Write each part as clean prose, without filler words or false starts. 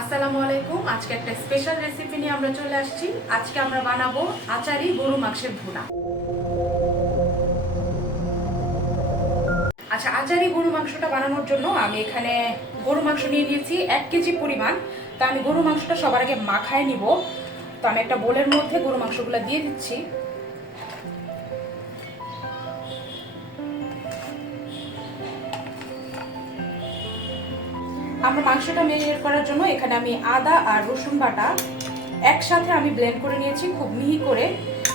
আসসালামু আলাইকুম। আজকে একটা স্পেশাল রেসিপি নিয়ে আমরা চলে আসছি। আজকে আমরা বানাবো আচারি গরু মাংসের ভুনা। আচ্ছা, আচারি গরু মাংসটা বানানোর জন্য আমি এখানে গরু মাংস নিয়ে নিয়েছি 1 কেজি পরিমাণ। তা আমি গরু মাংসটা সবার আগে মাখায় নিব। তো আমি একটা বোলের মধ্যে গরু মাংসগুলো দিয়ে দিচ্ছি। আমরা মাংসটা ম্যারিনেট করার জন্য এখানে আমি আদা আর রসুন বাটা একসাথে আমি ব্লেন্ড করে নিয়েছি খুব মিহি করে।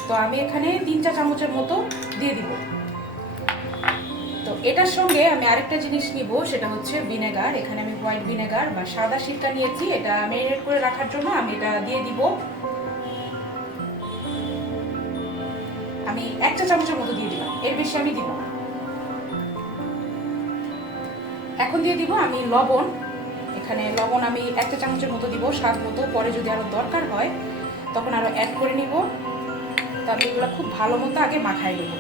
তো আমি এখানে 3 চা চামচের মতো দিয়ে দিব। তো এটার সঙ্গে আমি আরেকটা জিনিস নিব, সেটা হচ্ছে ভিনেগার। এখানে আমি হোয়াইট ভিনেগার বা সাদা সিরকা নিয়েছি, এটা ম্যারিনেট করে রাখার জন্য আমি এটা দিয়ে দিব। আমি 1 চা চামচের মতো দিয়ে দিলাম, এর বেশি আমি দিব না। এখন দিয়ে দিব আমি লবণ। এখানে লবণ আমি 1 চা চামচের মতো দিব, স্বাদ মতো। পরে যদি আরো দরকার হয় তখন আরো অ্যাড করে নিব। তবে এগুলো খুব ভালো মতো আগে মাখাই নেব।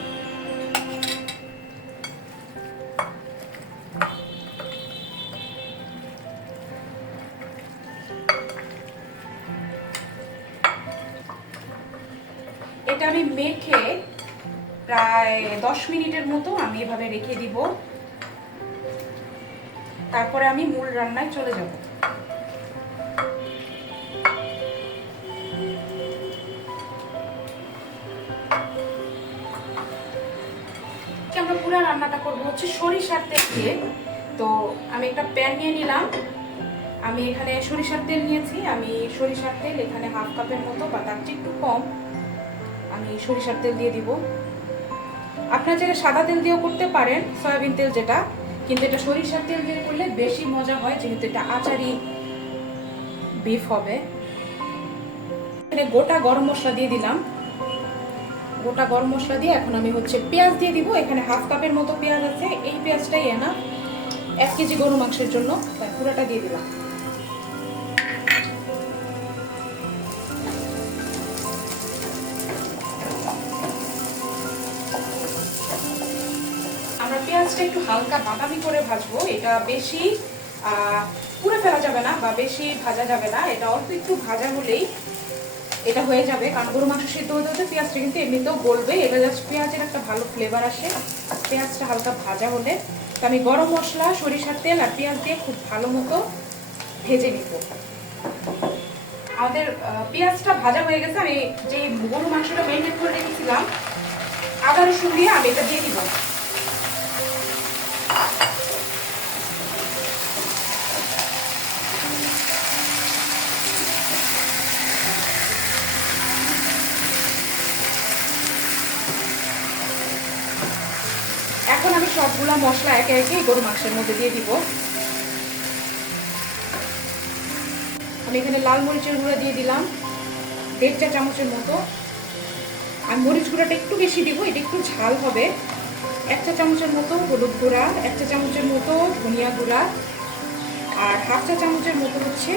এটা আমি মেখে প্রায় 10 মিনিটের মতো আমি এভাবে রেখে দিব। তারপরে আমি মূল রান্নায় চলে যাব। আমরা পুরো রান্নাটা করব হচ্ছে সরিষার তেল দিয়ে। তো আমি একটা প্যান নিয়ে নিলাম। আমি এখানে সরিষার তেল নিয়েছি। আমি সরিষার তেল এখানে হাফ কাপের মতো বা তার চেয়ে একটু কম আমি সরিষার তেল দিয়ে দিব। আপনারা চাইলে সাদা তেল দিয়েও করতে পারেন, সয়াবিন তেল যেটা, কিন্তু এটা সরিষার তেল দিয়ে করলে বেশি মজা হয়, যেহেতু এটা আচারি বিফ হবে। এখানে গোটা গরম মশলা দিয়ে দিলাম। গোটা গরম মশলা দিয়ে এখন আমি হচ্ছে পেঁয়াজ দিয়ে দিব। এখানে হাফ কাপের মতো পেঁয়াজ আছে, এই পেঁয়াজটাই এনা 1 কেজি গরু মাংসের জন্য, তাই পুরোটা দিয়ে দিলাম। আমরা পেঁয়াজটা একটু হালকা বাদামি করে ভাজবো। এটা বেশি পুড়ে ফেলা যাবে না বা বেশি ভাজা যাবে না, এটা অল্প একটু ভাজা হলেই এটা হয়ে যাবে। কারণ গরু মাংস সিদ্ধ হতে হতে পেঁয়াজটা কিন্তু এমনিতেও গলবে। এটা জাস্ট পেঁয়াজের একটা ভালো ফ্লেভার আসে পেঁয়াজটা হালকা ভাজা হলে। তো আমি গরম মশলা, সরিষার তেল আর পেঁয়াজ দিয়ে খুব ভালো মতো ভেজে নিব। আমাদের পেঁয়াজটা ভাজা হয়ে গেছে। আমি যে গরু মাংসটা ম্যারিনেট করে রেখেছিলাম আদা রসুন দিয়ে আমি এটা দিয়ে দিব। এখন আমি সবগুলা মশলা একে একে গরু মাংসের মধ্যে দিয়ে দিব। আমি এখানে লাল মরিচের গুঁড়া দিয়ে দিলাম 1.5 চা চামচের মতো। আমি মরিচ গুঁড়াটা একটু বেশি দিব, এটা একটু ঝাল হবে। 1 চা চামচের মতো হলুদ গুঁড়া, 1 চা চামচের মতো ধনিয়া গুঁড়া, আর হাফ চা চামচের মতো হচ্ছে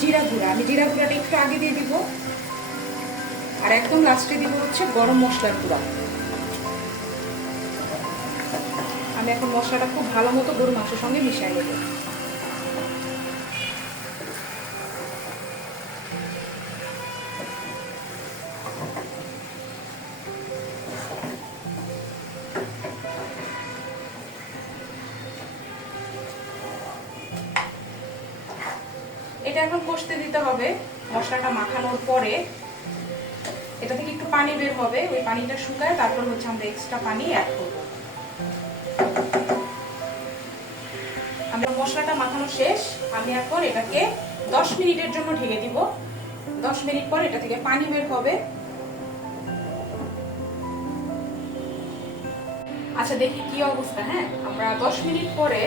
জিরা গুঁড়া। আমি জিরা গুঁড়াটা একটু আগে দিয়ে দিব। আর একদম লাস্টে দিব হচ্ছে গরম মশলার গুঁড়া। আমি এখন মশলাটা খুব ভালো মতো গরু মাংসের সঙ্গে মিশিয়ে নেব। এটা এখন কষতে দিতে হবে। মশলাটা মাখানোর পরে এটা থেকে একটু পানি বের হবে, ওই পানিটা শুকায় তারপর হচ্ছে আমরা এক্সট্রা পানি অ্যাড করব। আমরা মশলাটা মাখানো শেষ। আমি এখন এটাকে 10 মিনিটের জন্য ঢেকে দিব। 10 মিনিট পর এটা থেকে পানি বের হবে। আচ্ছা, দেখি কি অবস্থা। হ্যাঁ, আমরা 10 মিনিট পরে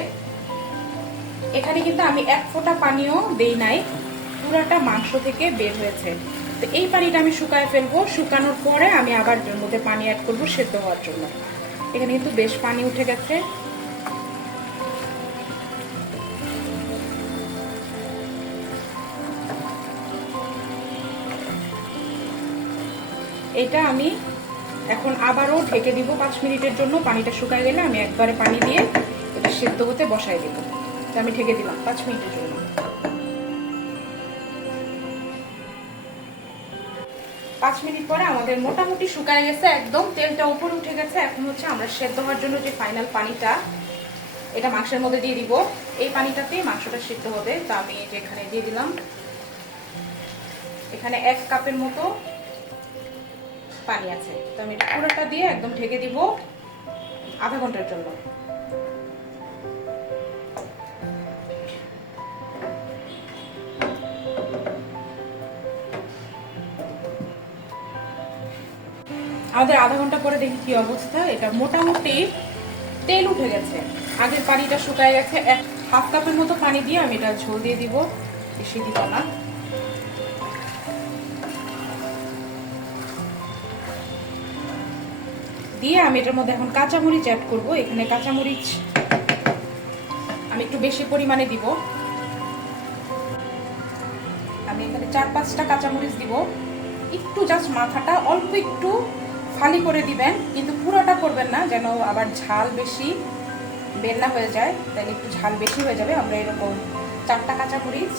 এখানে কিন্তু আমি 1 ফোঁটা পানিও দেই নাই, পুরাটা মাংস থেকে বের হয়েছে। তো এই পানিটা আমি শুকায় ফেলবো। শুকানোর পরে আমি আবার এর মধ্যে পানি অ্যাড করবো সেদ্ধ হওয়ার জন্য। এখানে কিন্তু বেশ পানি উঠে গেছে। এটা আমি এখন আবারও ঢেকে দিব 5 মিনিটের জন্য। পানিটা শুকায় গেলে আমি একবারে পানি দিয়ে এটা সেদ্ধ হতে বসাই দেব। তো আমি ঢেকে দিলাম 5 মিনিটের জন্য। 5 মিনিট পরে আমাদের মোটামুটি শুকায় গেছে, একদম তেলটা উপরে উঠে গেছে। এখন হচ্ছে আমরা সেদ্ধ হওয়ার জন্য যে ফাইনাল পানিটা এটা মাংসের মধ্যে দিয়ে দিব। এই পানিটাতেই মাংসটা সিদ্ধ হবে। তো আমি যেখানে দিয়ে দিলাম, এখানে 1 কাপের মতো পানি আছে। তো আমি এটা পুরোটা দিয়ে একদম ঢেকে দিব আধা ঘন্টার জন্য। আমাদের আধা ঘন্টা পরে দেখি কি অবস্থা। এটা মোটামুটি তেল উঠে গেছে, আগের পানিটা শুকায় গেছে। 1/2 কাপের মতো পানি দিয়ে আমি এটা ঝোল দিয়ে দিব, বেশি দিব না। দিয়ে আমি এটার মধ্যে এখন কাঁচামরিচ অ্যাড করব। এখানে কাঁচামরিচ আমি একটু বেশি পরিমাণে দিব। আমি এখানে 4-5টা কাঁচামরিচ দিব। একটু জাস্ট মাথাটা অল্প একটু ফালি করে দিবেন, কিন্তু পুরোটা করবেন না, যেন আবার ঝাল বেশি বের না হয়ে যায়, তাহলে একটু ঝাল বেশি হয়ে যাবে। আমরা এরকম 4টা কাঁচামরিচ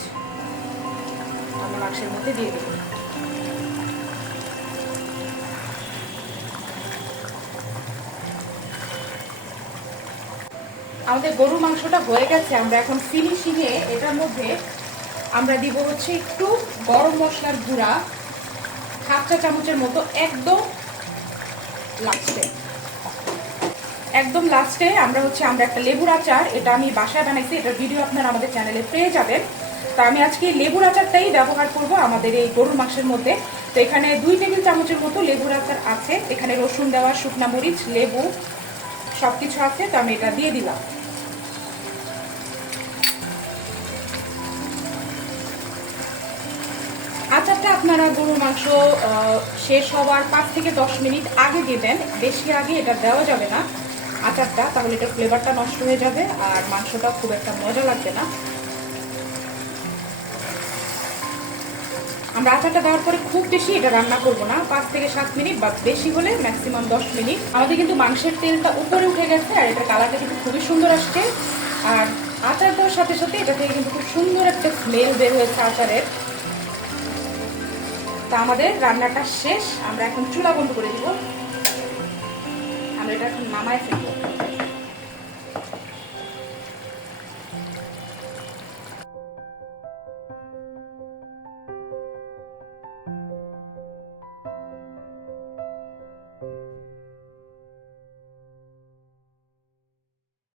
আমরা মাংসের মধ্যে দিয়ে দেব। আমাদের গরুর মাংসটা হয়ে গেছে। আমরা এখন ফিনিশিংয়ে এটার মধ্যে আমরা দিব হচ্ছে একটু গরম মশলার গুঁড়া, 1/2 চা চামচের মতো, একদম লাস্টে আমরা একটা লেবুর আচার, এটা আমি বাসায় বানাইছি, এটার ভিডিও আপনারা আমাদের চ্যানেলে পেয়ে যাবেন। তো আমি আজকে লেবুর আচারটাই ব্যবহার করব আমাদের এই গরুর মাংসের মধ্যে। তো এখানে 2 টেবিল চামচের মতো লেবুর আচার আছে। এখানে রসুন দেওয়া, শুকনা মরিচ, লেবু সবকিছু আছে। তো আমি এটা দিয়ে দিলাম। আচারটা আপনারা গরুর মাংস শেষ হওয়ার 5 থেকে 10 মিনিট আগে দিবেন, বেশি আগে এটা দেওয়া যাবে না আচারটা, তাহলে এটা ফ্লেভারটা নষ্ট হয়ে যাবে আর মাংসটা খুব একটা মজা লাগবে না। আমরা আচারটা দেওয়ার পরে খুব বেশি এটা রান্না করবো না, 5 থেকে 7 মিনিট বা বেশি হলে ম্যাক্সিমাম 10 মিনিট। আমাদের কিন্তু মাংসের তেলটা উপরে উঠে গেছে আর এটা কালারটা কিন্তু খুবই সুন্দর আসছে। আর আচার দেওয়ার সাথে সাথে এটা থেকে কিন্তু খুব সুন্দর একটা স্মেল বের হয়েছে আচারের। তা আমাদের রান্নাটা শেষ, আমরা এখন চুলা বন্ধ করে দিব। আমরা এটা এখন নামায় ফেলবো।